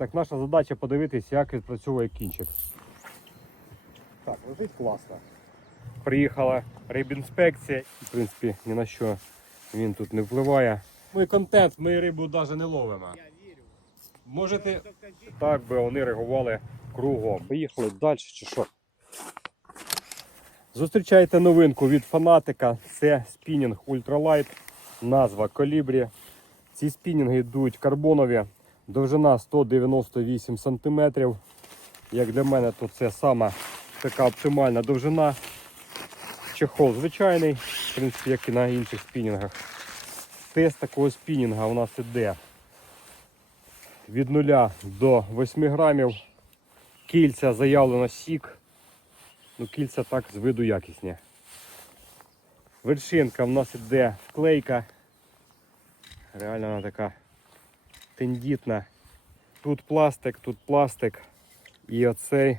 Так, наша задача подивитись, як відпрацьовує кінчик. Так, лежить класно. Приїхала рибінспекція. В принципі, ні на що він тут не впливає. Ми контент, ми рибу навіть не ловимо. Можете так би вони реагували кругом. Поїхали далі чи що? Зустрічайте новинку від фанатика. Це спінінг Ультралайт, назва Колібрі. Ці спінінги йдуть карбонові, довжина 198 см. Як для мене, то це сама така оптимальна довжина. Чехол звичайний, в принципі, як і на інших спінінгах. Тест такого спінінга у нас іде від 0 до 8 грамів. Кільця заявлено сік. Ну, кільця так з виду якісні. Вершинка в нас іде вклейка. Реально вона така тендітна. Тут пластик, тут пластик. І оцей,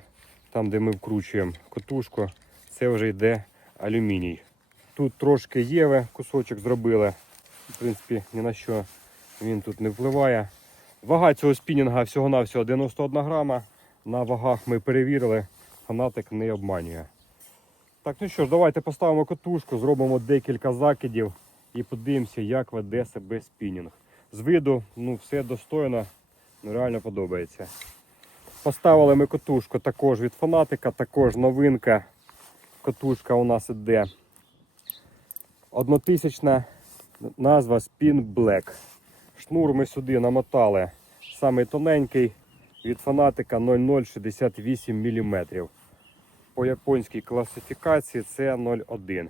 там де ми вкручуємо котушку, це вже йде алюміній. Тут трошки єве кусочок зробили. В принципі, ні на що він тут не впливає. Вага цього спінінга всього-навсього 91 грама. На вагах ми перевірили, фанатик не обманює. Так, ну що ж, давайте поставимо котушку, зробимо декілька закидів і подивимося, як веде себе спінінг. З виду ну, все достойно, ну, реально подобається. Поставили ми котушку також від фанатика, також новинка. Котушка у нас іде однотисячна назва Spin Black. Шнур ми сюди намотали самий тоненький від фанатика 0068 мм. По японській класифікації це 0,1.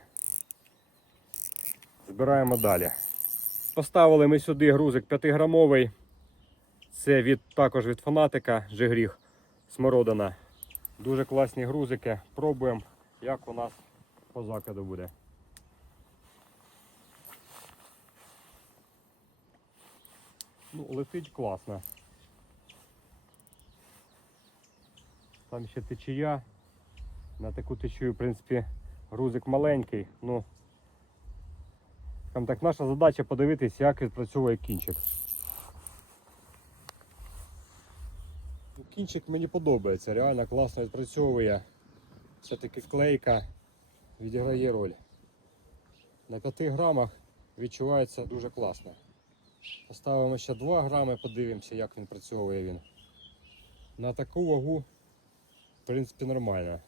Збираємо далі. Поставили ми сюди грузик 5-грамовий. Це від, також від фанатика Жигріх Смородина. Дуже класні грузики. Пробуємо, як у нас по закиду буде. Ну, летить класно. Там ще течія. На таку течію, в принципі, грузик маленький. Ну, там так, наша задача подивитись, як відпрацьовує кінчик. Кінчик мені подобається, реально класно відпрацьовує. Все-таки клейка відіграє роль. На 5 грамах відчувається дуже класно. Поставимо ще 2 грами, подивимося, як він працьовує він. На таку вагу, в принципі, нормально.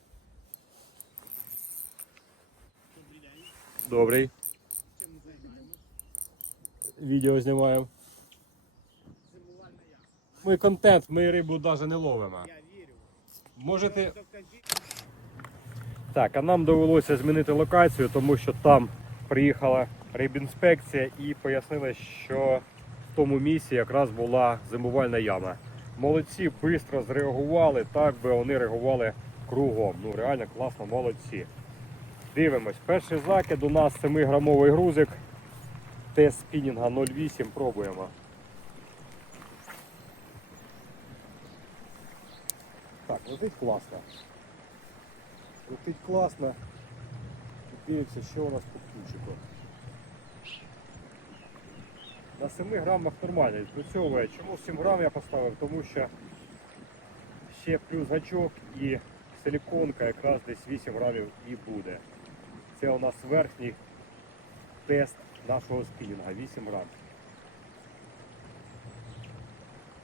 Добрий. Відео знімаємо. Ми контент, ми рибу навіть не ловимо. Можете. Так, а нам довелося змінити локацію, тому що там приїхала рибінспекція і пояснили, що в тому місці якраз була зимувальна яма. Молодці швидко зреагували, так би вони реагували кругом. Ну реально класно, молодці. Дивимось, перший закид у нас 7-грамовий грузик. Тест спінінга 0,8 пробуємо. Так, летить класно. Летить класно. Дивіться, що у нас по ключику. На 7 грамах нормально відпрацьовує. Чому 7 грам я поставив? Тому що ще плюс гачок і силіконка якраз десь 8 грамів і буде. Це у нас верхній тест нашого спінінга 8 грам.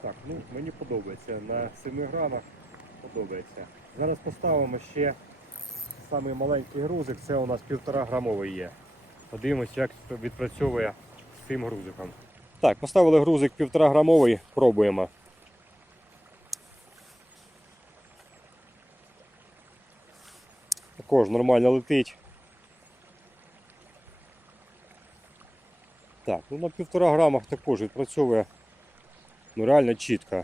Так, ну мені подобається. На 7 грамах подобається. Зараз поставимо ще самий маленький грузик, це у нас 1,5 грамовий є. Подивимось, як відпрацьовує з цим грузиком. Так, поставили грузик 1,5 грамовий, пробуємо. Також нормально летить. Так, ну на півтора грамах також відпрацьовує ну реально чітко.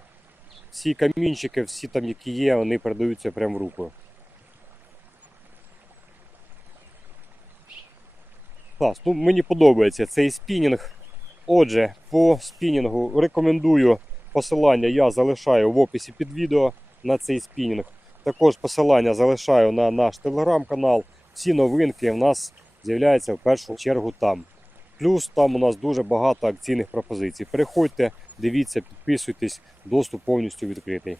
Всі камінчики, всі там, які є, вони передаються прямо в руку. Клас, ну мені подобається цей спінінг. Отже, по спінінгу рекомендую посилання я залишаю в описі під відео на цей спінінг. Також посилання залишаю на наш телеграм-канал. Всі новинки в нас з'являються в першу чергу там. Плюс там у нас дуже багато акційних пропозицій. Переходьте, дивіться, підписуйтесь, доступ повністю відкритий.